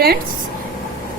Students,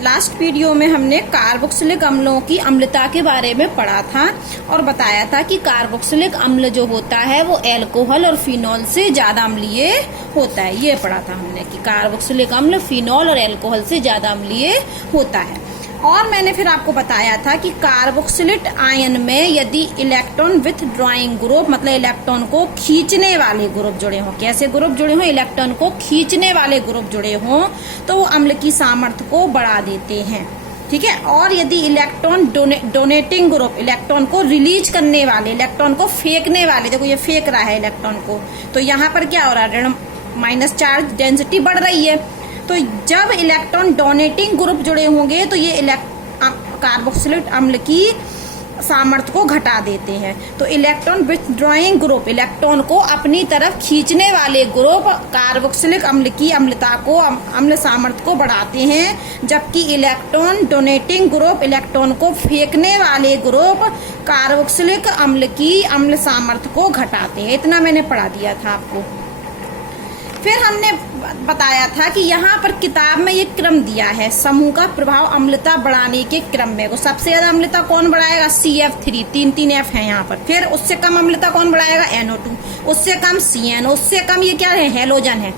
last video में हमने carboxylic अम्लों की अम्लता के बारे में पढ़ा था और बताया था कि कार्बोक्सिलिक अम्ल जो होता है वो अल्कोहल और फिनॉल से ज्यादा अम्लीय होता है। ये पढ़ा था हमने कि कार्बोक्सिलिक अम्ल फिनॉल और अल्कोहल से ज्यादा अम्लीय होता है। और मैंने फिर आपको बताया था कि कार्बोक्सिलेट आयन में यदि इलेक्ट्रॉन विथ ड्रॉइंग ग्रुप, मतलब इलेक्ट्रॉन को खींचने वाले ग्रुप जुड़े हों, कैसे ग्रुप जुड़े हों, इलेक्ट्रॉन को खींचने वाले ग्रुप जुड़े हों तो वो अम्ल की सामर्थ्य को बढ़ा देते हैं। ठीक है। और यदि इलेक्ट्रॉन डोनेटिंग ग्रुप, इलेक्ट्रॉन को रिलीज करने वाले, इलेक्ट्रॉन को फेंकने वाले, देखो ये फेंक रहा है इलेक्ट्रॉन को, तो यहाँ पर क्या हो रहा है, माइनस चार्ज डेंसिटी बढ़ रही है। तो जब इलेक्ट्रॉन डोनेटिंग ग्रुप जुड़े होंगे तो ये कार्बोक्सिलेट अम्ल की सामर्थ्य को घटा देते हैं। तो इलेक्ट्रॉन विथड्रॉइंग ग्रुप, इलेक्ट्रॉन को अपनी तरफ खींचने वाले ग्रुप कार्बोक्सिलिक अम्ल की अम्लता को, अम्ल सामर्थ्य को बढ़ाते हैं, जबकि इलेक्ट्रॉन डोनेटिंग ग्रुप, इलेक्ट्रॉन को फेंकने वाले ग्रुप कार्बोक्सिलिक अम्ल की अम्ल सामर्थ्य को घटाते हैं। इतना मैंने पढ़ा दिया था आपको। फिर हमने बताया था कि यहाँ पर किताब में ये क्रम दिया है, समूह का प्रभाव अम्लता बढ़ाने के क्रम में। को सबसे ज्यादा अम्लता कौन बढ़ाएगा, CF3, तीन F है यहाँ पर। फिर उससे कम अम्लता कौन बढ़ाएगा, NO2, उससे कम CN, उससे कम ये क्या है, हेलोजन है।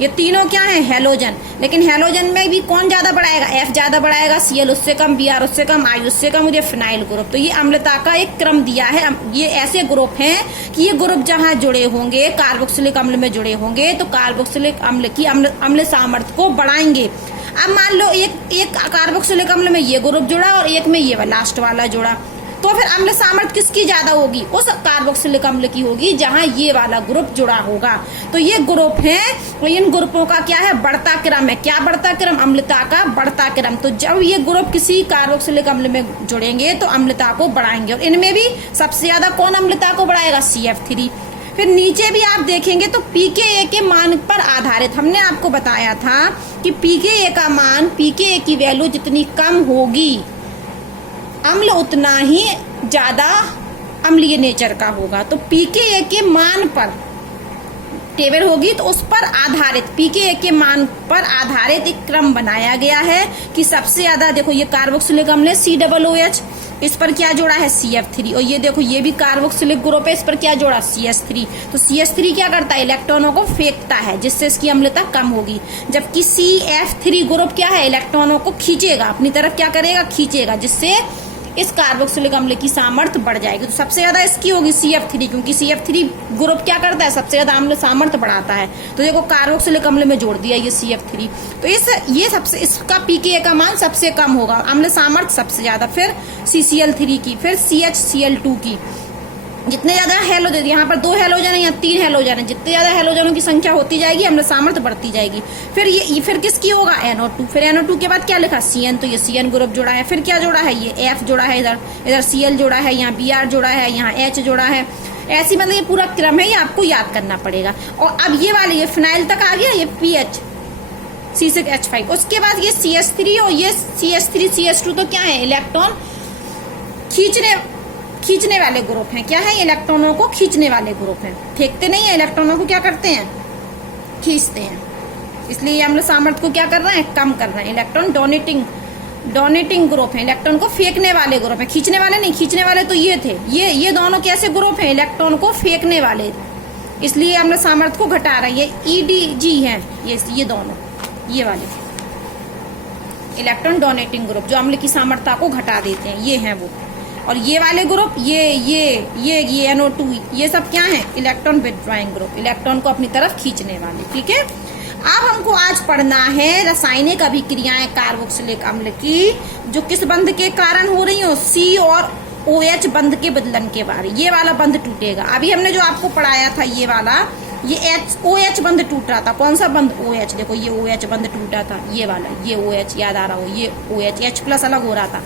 ये तीनों क्या है, हेलोजन। लेकिन हेलोजन में भी कौन ज्यादा बढ़ाएगा, F ज्यादा बढ़ाएगा, Cl उससे कम, Br उससे कम, I उससे कम, मुझे फिनाइल ग्रुप। तो ये अम्लता का एक क्रम दिया है। ये ऐसे ग्रुप हैं कि ये ग्रुप जहां जुड़े होंगे, कार्बोक्सिलिक अम्ल में जुड़े होंगे, तो कार्बोक्सिलिक अम्ल की अम्ल सामर्थ्य को बढ़ाएंगे। अब मान लो एक कार्बोक्सिलिक अम्ल में ये ग्रुप जुड़ा और एक में ये लास्ट वाला जुड़ा, तो फिर अम्ल सामर्थ्य किसकी ज्यादा होगी, उस कार्बोक्सिलिक अम्ल की होगी जहां ये वाला ग्रुप जुड़ा होगा। तो ये ग्रुप है, तो इन ग्रुपों का क्या है, बढ़ता क्रम है। क्या बढ़ता क्रम, अम्लता का बढ़ता क्रम। तो जब ये ग्रुप किसी कार्बोक्सिलिक अम्ल में जुड़ेंगे तो अम्लता को बढ़ाएंगे, और इनमें भी सबसे ज्यादा कौन अम्लता को बढ़ाएगा, CF3। फिर नीचे भी आप देखेंगे तो pKa के मान पर आधारित, हमने आपको बताया था कि pKa का मान, pKa की वैल्यू जितनी कम होगी अम्ल उतना ही ज्यादा अम्लीय नेचर का होगा। तो pKa के मान पर टेबल होगी, तो उस पर आधारित, pKa के मान पर आधारित एक क्रम बनाया गया है कि सबसे ज्यादा, देखो ये कार्बोक्सिलिक अम्ल है COOH, इस पर क्या जोड़ा है, CF3, और ये देखो ये भी कार्बोक्सिलिक ग्रुप है, इस पर क्या जोड़ा, CH3। तो CH3 क्या करता है, इलेक्ट्रॉनों को फेंकता है, जिससे इसकी अम्लता कम होगी। जबकि CF3 ग्रुप क्या है, इलेक्ट्रॉनों को खींचेगा, अपनी तरफ क्या करेगा, खींचेगा, जिससे इस कार्बोक्सिलिक अम्ल की सामर्थ्य बढ़ जाएगी। तो सबसे ज्यादा इसकी होगी CF3, क्योंकि CF3 ग्रुप क्या करता है, सबसे ज्यादा अम्ल सामर्थ्य बढ़ाता है। तो देखो कार्बोक्सिलिक अम्ल में जोड़ दिया ये CF3, तो ये सबसे, इसका pKa का मान सबसे कम होगा, अम्ल सामर्थ्य सबसे ज्यादा। फिर CCl3 की, फिर CHCl2 की। जितने ज्यादा हेलोजन, यहाँ पर 2 हेलोजन है, यहाँ 3 हेलोजन है, जितने ज्यादा हेलोजनों की संख्या होती जाएगी अम्ल सामर्थ्य बढ़ती जाएगी। फिर किसकी होगा, NO2। फिर NO2 के बाद क्या लिखा, CN, तो ये CN ग्रुप जोड़ा है। फिर क्या जोड़ा है, ये F जोड़ा है, इधर Cl जोड़ा है, यहाँ Br जोड़ा है, यहाँ H जोड़ा है। ऐसी मतलब ये पूरा क्रम है, ये आपको याद करना पड़ेगा। और अब ये वाले, ये फिनाइल तक आ गया, ये PH C6H5, उसके बाद ये CH3 और ये CH3 CH2, तो क्या है, इलेक्ट्रॉन खींचने वाले ग्रुप हैं। क्या है, इलेक्ट्रॉनों को खींचने वाले ग्रुप हैं, फेंकते नहीं है, इलेक्ट्रॉनों को क्या करते हैं, खींचते हैं। इसलिए अम्ल सामर्थ्य को क्या कर रहे हैं, कम कर रहे हैं। इलेक्ट्रॉन डोनेटिंग ग्रुप है, इलेक्ट्रॉन को फेंकने वाले ग्रुप है, खींचने वाले नहीं। खींचने वाले तो ये थे, ये दोनों कैसे ग्रुप हैं, इलेक्ट्रॉन को फेंकने वाले, इसलिए अम्ल सामर्थ्य को घटा रहे हैं। ये EDG है, ये दोनों, ये वाले इलेक्ट्रॉन डोनेटिंग ग्रुप जो अम्ल की सामर्थ्य को घटा देते हैं, ये हैं वो। और ये वाले ग्रुप, ये NO2, ये सब क्या है, इलेक्ट्रॉन विथड्रॉइंग ग्रुप, इलेक्ट्रॉन को अपनी तरफ खींचने वाले। ठीक है। अब हमको आज पढ़ना है रासायनिक अभिक्रियाएं कार्बोक्सिलिक अम्ल की, जो किस बंध के कारण हो रही हो, C और OH बंध के बदलन के बारे। ये वाला बंध टूटेगा। अभी हमने जो आपको पढ़ाया था, ये वाला, ये OH बंध टूट रहा था। कौन सा बंध, OH, देखो ये OH बंध टूटा था, ये वाला, ये OH याद आ रहा हो, ये OH, H+ अलग हो रहा था।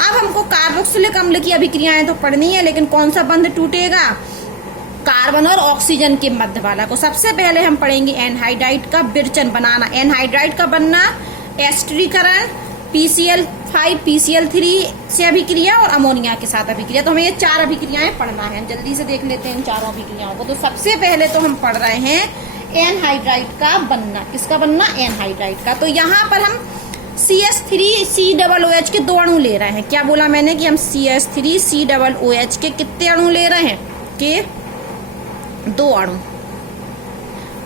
अब हमको कार्बोक्सिलिक अम्ल की अभिक्रियाएं तो पढ़नी है, लेकिन कौन सा बंध टूटेगा, कार्बन और ऑक्सीजन के मध्य वाला को। सबसे पहले हम पढ़ेंगे एनहाइड्राइड का विरचन बनाना। एनहाइड्राइड का बनना, एस्टरीकरण, PCl5 PCl3 से अभिक्रिया और अमोनिया के साथ अभिक्रिया। तो हमें ये 4 अभिक्रियाएं पढ़ना है, जल्दी से देख लेते हैं इन चारों अभिक्रियाओं को। तो सबसे पहले तो हम पढ़ रहे हैं एनहाइड्राइड का बनना। किसका बनना? एनहाइड्राइड का। तो यहाँ पर हम CH3COOH के 2 अणु ले रहे हैं। क्या बोला मैंने कि हम CH3COOH के कितने अणु ले रहे हैं? के 2 अणु।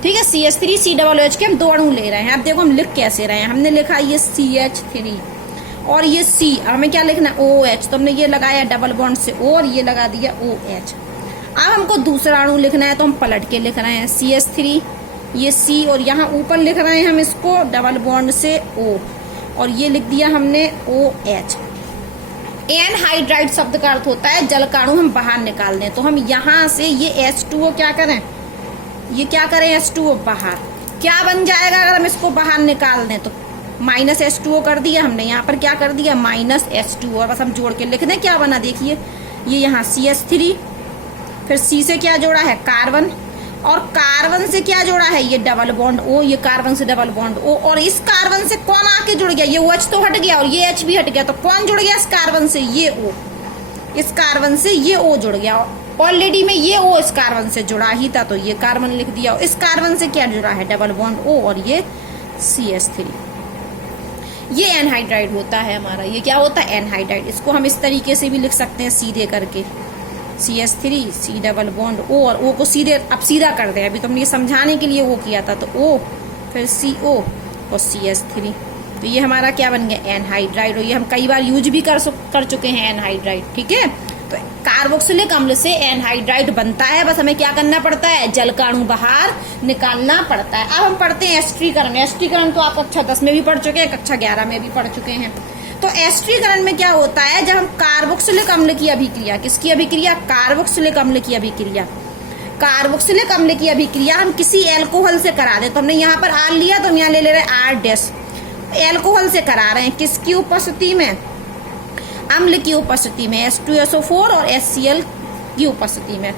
ठीक है, CH3COOH के हम 2 अणु ले रहे हैं। अब देखो हम लिख कैसे रहे हैं। हमने लिखा ये CH3 और ये C, अब हमें क्या लिखना है? OH। तो हमने ये लगाया डबल बॉन्ड से O और ये लगा दिया OH। अब हमको दूसरा अणु लिखना है तो हम पलट के लिख रहे हैं CH3, ये C और यहाँ ऊपर लिख रहे हैं हम इसको डबल बॉन्ड से O और ये लिख दिया हमने OH। एनहाइड्राइड शब्द का अर्थ होता है जल का अणु हम बाहर निकाल दें। तो हम यहाँ से ये H2O क्या करें? ये क्या करें? H2O बाहर। क्या बन जाएगा अगर हम इसको बाहर निकाल दें? तो माइनस H2O कर दिया हमने, यहाँ पर क्या कर दिया? Minus H2O। और बस हम जोड़ के लिख दें क्या बना। देखिए ये यहाँ CH3, फिर C से क्या जोड़ा है? कार्बन, और कार्बन से क्या जोड़ा है? ये डबल बॉन्ड O, ये कार्बन से डबल बॉन्ड O, और इस कार्बन से कौन आके जुड़ गया? ये OH तो हट गया और ये H भी हट गया। तो कौन जुड़ गया इस कार्बन से? ये O। इस कार्बन से ये O जुड़ गया। ऑलरेडी में ये O इस कार्बन से जुड़ा ही था तो ये कार्बन लिख दिया। इस कार्बन से क्या जुड़ा है? डबल बॉन्ड O और ये CH3। ये एनहाइड्राइड होता है हमारा। ये क्या होता है? एनहाइड्राइड। इसको हम इस तरीके से भी लिख सकते हैं सीधे करके, CH3 C double bond O, और O को सीधे अब सीधा कर दे। अभी तो हमने ये समझाने के लिए वो किया था। तो O फिर CO और CH3। तो ये हमारा क्या बन गया? एनहाइड्राइड। और ये हम कई बार यूज भी कर चुके हैं एनहाइड्राइड। ठीक है, तो कार्बोक्सिलिक अम्ल से एनहाइड्राइड बनता है। बस हमें क्या करना पड़ता है? जल का अणु बाहर निकालना पड़ता है। अब हम पढ़ते हैं एस्ट्रीकरण। एस्ट्रीकरण तो आप कक्षा 10 में भी पढ़ चुके हैं, कक्षा 11 में भी पढ़ चुके हैं। तो एस्ट्रीकरण में क्या होता है? जब हम कार्बोक्सिलिक अम्ल की अभिक्रिया, किसकी अभिक्रिया? कार्बोक्सिलिक अम्ल की अभिक्रिया। कार्बोक्सिलिक अम्ल की अभिक्रिया हम किसी एल्कोहल से करा दे। तो हमने यहाँ पर R लिया तो हम यहाँ ले रहे हैं R'। एल्कोहल से करा रहे हैं, किसकी उपस्थिति में? अम्ल की उपस्थिति में, H2SO4 और HCl की उपस्थिति में।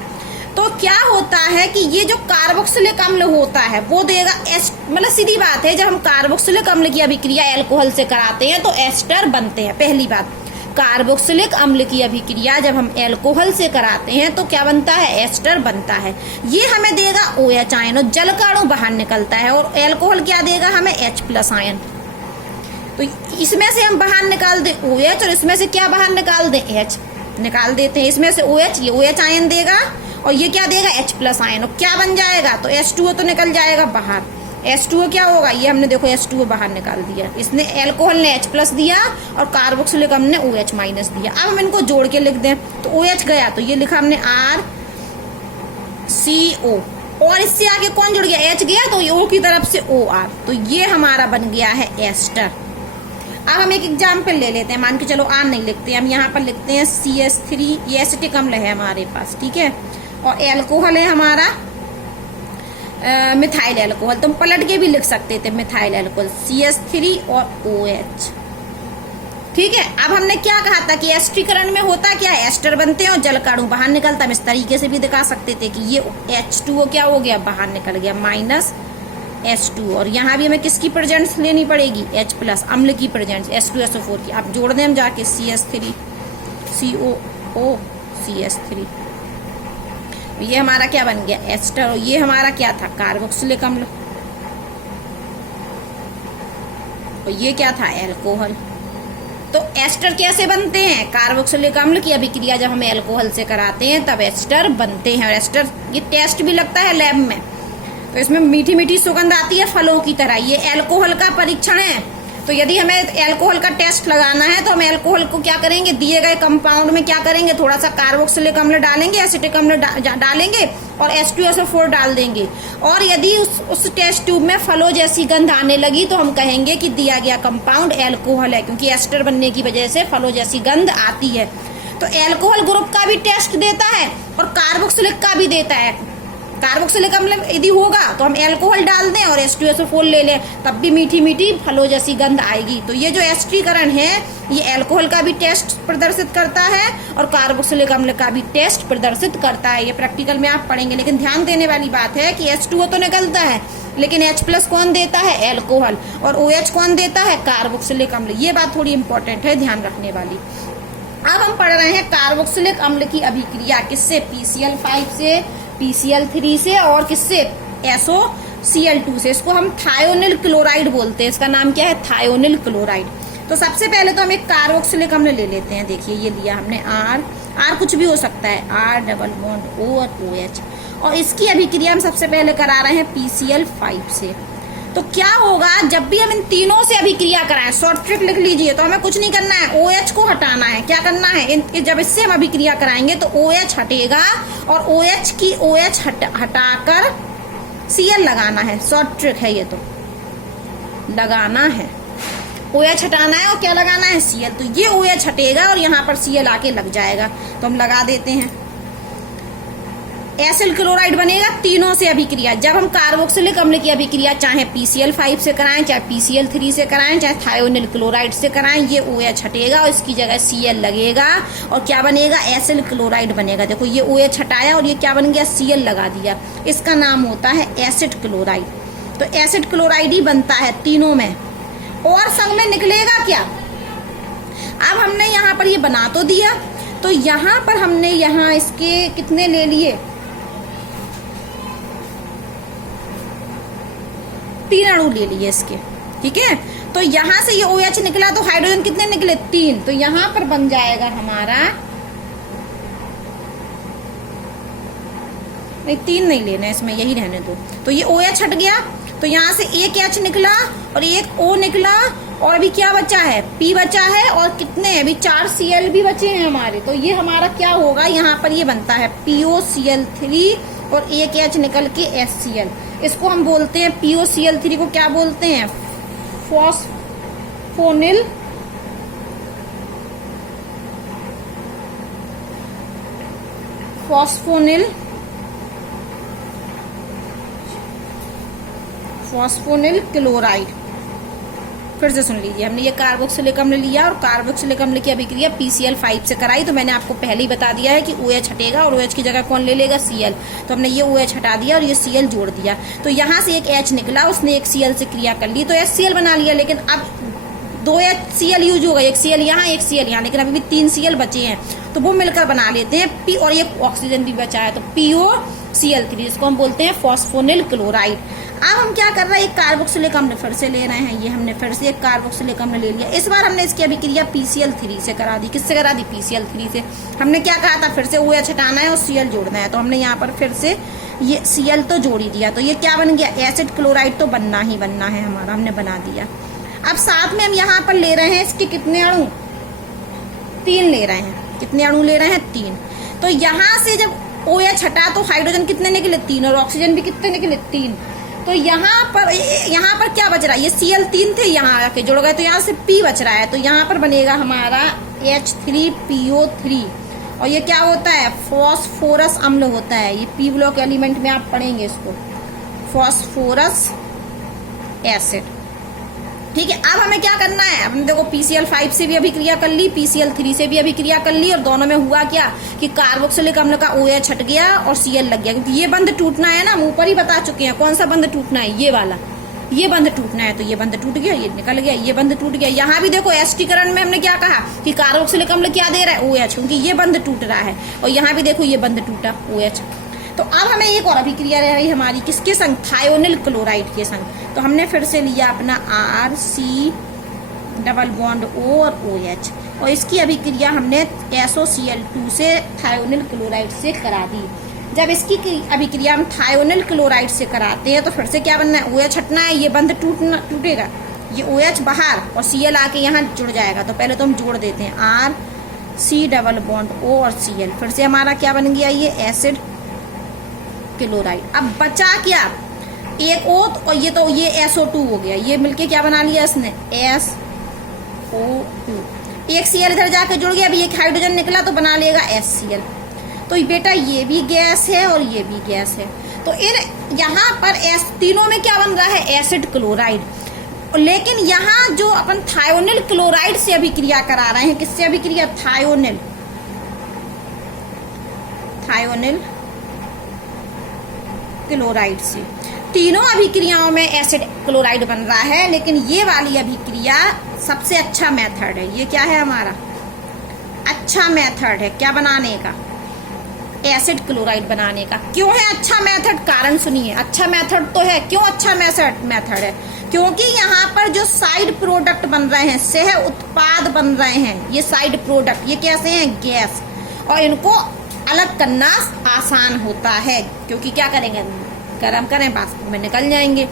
तो क्या होता है कि ये जो कार्बोक्सिलिक अम्ल होता है वो देगा मतलब सीधी बात है, जब हम कार्बोक्सिलिक अम्ल की अभिक्रिया एल्कोहल से कराते हैं तो एस्टर बनते हैं। पहली बात, कार्बोक्सिलिक अम्ल की अभिक्रिया जब हम एल्कोहल से कराते हैं तो क्या बनता है? एस्टर बनता है। ये हमें देगा OH आयन और जल का अणु बाहर निकलता है। और एल्कोहल क्या देगा हमें? H+ ion. तो इसमें से हम बाहर निकाल दें OH और इसमें से क्या बाहर निकाल दें? H निकाल देते हैं। इसमें से OH, ये OH आयन देगा और ये क्या देगा? H+ ion. और क्या बन जाएगा? तो H2O तो निकल जाएगा बाहर। H2O क्या होगा? ये हमने देखो H2O बाहर निकाल दिया। इसने एल्कोहल ने H+ दिया और कार्बोक्सिलिक अम्ल ने OH- दिया। अब हम इनको जोड़ के लिख दें तो OH गया तो ये लिखा हमने RCO, और इससे आगे कौन जुड़ गया? H गया तो O की तरफ से OR। तो ये हमारा बन गया है एस्टर। अब हम एक एग्जाम्पल ले लेते हैं। मान के चलो R नहीं लिखते, हम यहाँ पर लिखते हैं CH3। ये एसिटिक अम्ल है हमारे पास, ठीक है, और एल्कोहल है हमारा मिथाइल एल्कोहल। तुम पलट के भी लिख सकते थे मिथाइल एल्कोहल, CH3 और OH। ठीक है, अब हमने क्या कहा था कि एस्ट्रीकरण में होता क्या है? एस्टर बनते हैं और जल का अणु बाहर निकलता है। हम इस तरीके से भी दिखा सकते थे कि ये H2O क्या हो गया? बाहर निकल गया, माइनस H2। और यहाँ भी हमें किसकी प्रेजेंस लेनी पड़ेगी? H+ अम्ल की प्रेजेंस, H2SO4 की। अब जोड़ दें हम जाके CH3 COO CH3। ये हमारा क्या बन गया? एस्टर। और ये हमारा क्या था? कार्बोक्सिलिक अम्ल। और ये क्या था? एल्कोहल। तो एस्टर कैसे बनते हैं? कार्बोक्सिलिक अम्ल की अभिक्रिया जब हम एल्कोहल से कराते हैं तब एस्टर बनते हैं। और एस्टर ये टेस्ट भी लगता है लैब में, तो इसमें मीठी मीठी सुगंध आती है फलों की तरह। ये एल्कोहल का परीक्षण है। तो यदि हमें एल्कोहल का टेस्ट लगाना है तो हम एल्कोहल को क्या करेंगे? दिए गए कंपाउंड में क्या करेंगे? थोड़ा सा कार्बोक्सिलिक अम्ल डालेंगे, एसिटिक अम्ल डालेंगे और H2SO4 डाल देंगे। और यदि उस टेस्ट ट्यूब में फलों जैसी गंध आने लगी तो हम कहेंगे कि दिया गया कंपाउंड एल्कोहल है, क्योंकि एस्टर बनने की वजह से फलों जैसी गंध आती है। तो एल्कोहल ग्रुप का भी टेस्ट देता है और कार्बोक्सिलिक का भी देता है। कार्बोक्सिलिक अम्ल यदि होगा तो हम एल्कोहल डाल दें और H2SO4 ले लें, तब भी मीठी मीठी फलों जैसी गंध आएगी। तो ये जो एस्ट्रीकरण है ये एल्कोहल का भी टेस्ट प्रदर्शित करता है और कार्बोक्सिलिक अम्ल का भी टेस्ट प्रदर्शित करता है। ये प्रैक्टिकल में आप पढ़ेंगे। लेकिन ध्यान देने वाली बात है कि H2O तो निकलता है, लेकिन H+ कौन देता है? एल्कोहल। और OH कौन देता है? कार्बोक्सिलिक अम्ल। ये बात थोड़ी इंपॉर्टेंट है, ध्यान रखने वाली। अब हम पढ़ रहे हैं कार्बोक्सिलिक अम्ल की अभिक्रिया किससे? PCl5 से, PCl3 से और किससे? Cl2 से। इसको हम थायोनिल क्लोराइड बोलते हैं। इसका नाम क्या है? Thionyl chloride. तो सबसे पहले तो हम एक कार्बोक्सिलिक अम्ल ले लेते हैं। देखिए ये लिया हमने R कुछ भी हो सकता है, R डबल बॉन्ड O और OH, और इसकी अभिक्रिया हम सबसे पहले करा रहे हैं PCl5 से। तो क्या होगा जब भी हम इन तीनों से अभिक्रिया कराएं, शॉर्ट ट्रिक लिख लीजिए, तो हमें कुछ नहीं करना है, OH को हटाना है। क्या करना है? जब इससे हम अभिक्रिया कराएंगे तो OH हटेगा और OH की OH हटाकर Cl लगाना है। शॉर्ट ट्रिक है ये, तो लगाना है, OH हटाना है और क्या लगाना है? Cl। तो ये OH हटेगा और यहाँ पर Cl आके लग जाएगा। तो हम लगा देते हैं, एसिल क्लोराइड बनेगा तीनों से अभिक्रिया। जब हम कार्बोक्सिलिक अम्ल की अभिक्रिया चाहे PCl5 से कराएं, चाहे PCl3 से कराएं, चाहे थायोनिल क्लोराइड से कराएं, ये OH हटेगा और इसकी जगह Cl लगेगा और क्या बनेगा? एसिल क्लोराइड बनेगा। देखो ये OH हटाया और ये क्या बन गया? Cl लगा दिया। इसका नाम होता है एसिड क्लोराइड। तो एसिड क्लोराइड ही बनता है तीनों में। और संग में निकलेगा क्या? अब हमने यहाँ पर ये बना तो दिया, तो यहाँ पर हमने यहाँ इसके कितने ले लिए? 3 अणु ले लिए इसके, ठीक है। तो यहां से ये OH निकला तो हाइड्रोजन कितने निकले? 3। तो यहां पर बन जाएगा हमारा, नहीं 3 नहीं लेना है इसमें, यही रहने दो। तो ये OH हट गया, तो यहां से एक H निकला और एक O निकला, और अभी क्या बचा है? P बचा है, और कितने हैं? अभी 4 Cl भी बचे हैं हमारे। तो ये हमारा क्या होगा? यहाँ पर ये बनता है POCl3 और एक H निकल के HCl। इसको हम बोलते हैं POCl3 को क्या बोलते हैं? फॉस्फोनिल क्लोराइड। फिर से सुन लीजिए, हमने ये कार्बोक्सिलिक अम्ल लिया और कार्बोक्सिलिक अम्ल की अभिक्रिया PCl5 से कराई। तो मैंने आपको पहले ही बता दिया है कि OH हटेगा और OH की जगह कौन ले लेगा? Cl। तो हमने ये OH हटा दिया और ये Cl जोड़ दिया। तो यहाँ से एक H निकला, उसने एक Cl से क्रिया कर ली तो HCl बना लिया। लेकिन अब 2 HCl यूज होगा, एक Cl यहाँ एक Cl यहाँ, लेकिन अभी भी 3 Cl बचे हैं, तो वो मिलकर बना लेते हैं P, और एक ऑक्सीजन भी बचा है तो POCl3, जिसको हम बोलते हैं फॉस्फोनिल क्लोराइड। अब हम क्या कर रहे हैं? एक कार्बोक्सिलिक अम्ल फिर से ले रहे हैं। ये हमने फिर से एक कार्बोक्सिलिक अम्ल ले लिया। इस बार हमने इसकी अभिक्रिया PCl3 से करा दी। किससे करा दी? PCl3 से। हमने क्या कहा था? फिर से OH हटाना है और Cl जोड़ना है। तो हमने यहाँ पर फिर से ये Cl तो जोड़ ही दिया। तो ये क्या बन गया? एसिड क्लोराइड तो बनना ही बनना है हमारा, हमने बना दिया। अब साथ में हम यहाँ पर ले रहे हैं इसके कितने अणु? 3 ले रहे हैं। कितने अणु ले रहे हैं? 3। तो यहाँ से जब OH हटा तो हाइड्रोजन कितने निकले? 3, और ऑक्सीजन भी कितने निकले? 3। तो यहाँ पर क्या बच रहा है? ये Cl3 थे, यहाँ आके जुड़ गए, तो यहाँ से P बच रहा है। तो यहाँ पर बनेगा हमारा H3PO3, और ये क्या होता है? फॉस्फोरस अम्ल होता है। ये P ब्लॉक एलिमेंट में आप पढ़ेंगे इसको, फॉस्फोरस एसिड, ठीक है। अब हमें क्या करना है? हमने देखो PCl5 से भी अभिक्रिया कर ली, PCl3 से भी अभिक्रिया कर ली, और दोनों में हुआ क्या कि कार्बोक्सिलिक अम्ल का OH हट गया और Cl लग गया, क्योंकि ये बंध टूटना है ना, हम ऊपर ही बता चुके हैं कौन सा बंध टूटना है, ये वाला, ये बंध टूटना है। तो ये बंध टूट गया, ये निकल गया, ये बंध टूट गया। यहाँ भी देखो एस्टीकरण में हमने क्या कहा कि कार्बोक्सिलिक अम्ल क्या दे रहा है? OH, क्योंकि ये बंध टूट रहा है, और यहाँ भी देखो ये बंध टूटा, OH। तो अब हमें एक और अभिक्रिया रह रही हमारी, किसके संग? थायोनिल क्लोराइड के संग। तो हमने फिर से लिया अपना RC डबल बॉन्ड O और OH, और इसकी अभिक्रिया हमने SOCl2 से थायोनिल क्लोराइड से करा दी। जब इसकी अभिक्रिया हम थायोनिल क्लोराइड से कराते हैं तो फिर से क्या बनना है? OH हटना है, ये बंध टूटेगा, ये OH बाहर और Cl आके यहाँ जुड़ जाएगा। तो पहले तो हम जोड़ देते हैं RC डबल बॉन्ड O और Cl, फिर से हमारा क्या बन गया? ये एसिड क्लोराइड। अब बचा क्या? एक O, और ये तो ये SO2 हो गया, ये मिलके क्या बना लिया इसने? SO2। एक Cl इधर जाके जुड़ गया, अभी एक हाइड्रोजन निकला तो बना लेगा HCl। तो बेटा ये भी गैस है और ये भी गैस है। तो इन यहाँ पर तीनों में क्या बन रहा है? Acid chloride. लेकिन यहाँ जो अपन थायोनिल क्लोराइड से अभिक्रिया करा रहे हैं, किससे अभिक्रिया? थायोनिल क्लोराइड से। तीनों अभिक्रियाओं में एसिड क्लोराइड बन रहा है, लेकिन ये वाली अभिक्रिया सबसे अच्छा मेथड है। ये क्या है हमारा? अच्छा मेथड है क्या बनाने का? एसिड क्लोराइड बनाने का। क्यों है अच्छा मेथड, कारण सुनिए। अच्छा मेथड तो है, क्यों अच्छा मेथड है? क्योंकि यहाँ पर जो साइड प्रोडक्ट बन रहे हैं, सह उत्पाद बन रहे हैं, ये साइड प्रोडक्ट, ये कैसे हैं, गैस, और इनको अलग करना आसान होता है, क्योंकि क्या करेंगे, गर्म करें, वाष्प में निकल जाएंगे।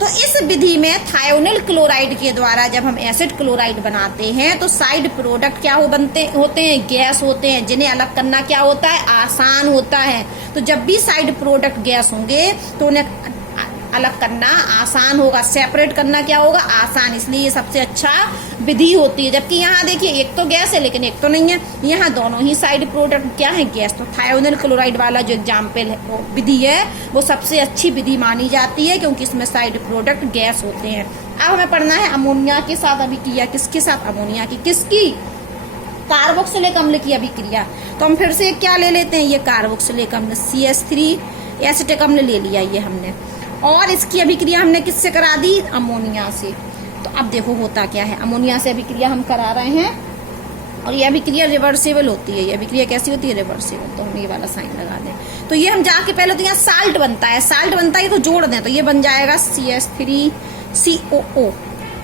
तो इस विधि में थायोनिल क्लोराइड के द्वारा जब हम एसिड क्लोराइड बनाते हैं तो साइड प्रोडक्ट क्या होते हैं, गैस होते हैं, जिन्हें अलग करना क्या होता है, आसान होता है। तो जब भी साइड प्रोडक्ट गैस होंगे तो उन्हें अलग करना आसान होगा, सेपरेट करना क्या होगा, आसान। इसलिए ये सबसे अच्छा विधि होती है। जबकि यहाँ देखिए एक तो गैस है लेकिन एक तो नहीं है, यहाँ दोनों ही साइड प्रोडक्ट क्या है, गैस। तो थायोनिल क्लोराइड वाला जो एग्जाम्पल है, विधि है, वो सबसे अच्छी विधि मानी जाती है, क्योंकि इसमें साइड प्रोडक्ट गैस होते हैं। अब हमें पढ़ना है अमोनिया के साथ अभिक्रिया। किसके साथ, अमोनिया की। किसकी, कार्बोक्सिलिक अम्ल की अभिक्रिया। तो हम फिर से क्या ले लेते हैं, ये कार्बोक्सिलिक अम्ल CH3 एसिटिक अम्ल ले लिया ये हमने, और इसकी अभिक्रिया हमने किससे करा दी, अमोनिया से। तो अब देखो होता क्या है, अमोनिया से अभिक्रिया हम करा रहे हैं, और ये अभिक्रिया रिवर्सिबल होती है। ये अभिक्रिया कैसी होती है, रिवर्सिबल। तो हम ये वाला साइन लगा दें। तो ये हम जाके पहले तो यहाँ साल्ट बनता है, साल्ट बनता है तो जोड़ दें, तो ये बन जाएगा CH3COO,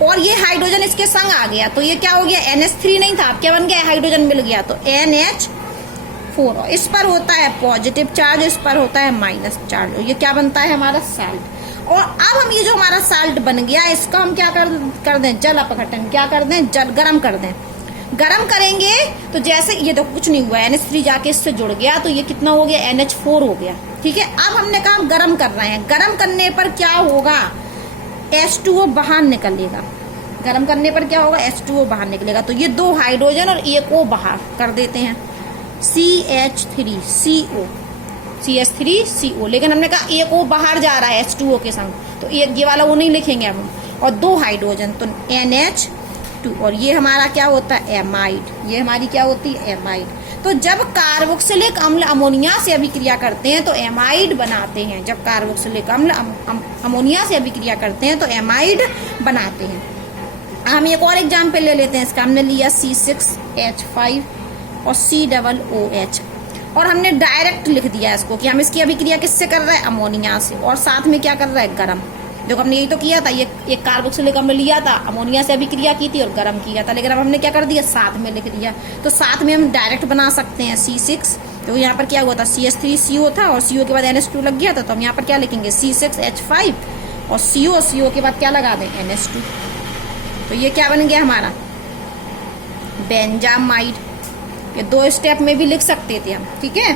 और ये हाइड्रोजन इसके संग आ गया, तो ये क्या हो गया, NH3 नहीं था, अब क्या बन गया, हाइड्रोजन मिल गया, तो NH4। इस पर होता है पॉजिटिव चार्ज, इस पर होता है माइनस चार्ज, ये क्या बनता है हमारा साल्ट। और अब हम ये जो हमारा साल्ट बन गया, इसका हम क्या कर दें, जल अपघटन, क्या कर दें, जल गर्म कर दें। गर्म करेंगे तो जैसे ये तो कुछ नहीं हुआ, NH3 जाके इससे जुड़ गया, तो ये कितना हो गया, NH4 हो गया, ठीक है। अब हमने कहा गर्म कर रहे हैं, गर्म करने पर क्या होगा, H2O बाहर निकलेगा। गर्म करने पर क्या होगा, H2O बाहर निकलेगा, तो ये 2 हाइड्रोजन और 1 O बाहर कर देते हैं, CH3CO, लेकिन हमने कहा 1 O बाहर जा रहा है H2O के संग, तो ये वाला वो नहीं लिखेंगे हम, और 2 हाइड्रोजन, तो NH2, और ये हमारा क्या होता है, एमाइड। ये हमारी क्या होती है, एमाइड। तो जब कार्बोक्सिलिक अम्ल अमोनिया से अभिक्रिया करते हैं तो एमाइड बनाते हैं। जब कार्बोक्सिलिक अम्ल अमोनिया से अभिक्रिया करते हैं तो एमाइड बनाते हैं। हम एक और एग्जाम्पल ले लेते हैं इसका। हमने लिया C6H5 और COOH, और हमने डायरेक्ट लिख दिया इसको कि हम इसकी अभिक्रिया किससे कर रहे हैं, अमोनिया से, और साथ में क्या कर रहा है, गर्म। देखो हमने यही तो किया था, ये एक कार्बोक्सिलिक अम्ल लिया था, अमोनिया से अभिक्रिया की थी और गर्म किया था, लेकिन अब हमने क्या कर दिया, साथ में लिख दिया। तो साथ में हम डायरेक्ट बना सकते हैं C6, तो यहाँ पर क्या हुआ था, CH3CO था और CO के बाद NH2 लग गया था, तो हम यहाँ पर क्या लिखेंगे, C6H5 और CO के बाद क्या लगा दें, NH2। तो ये क्या बन गया हमारा, बेंजामाइड। ये 2 स्टेप में भी लिख सकते थे हम, ठीक है।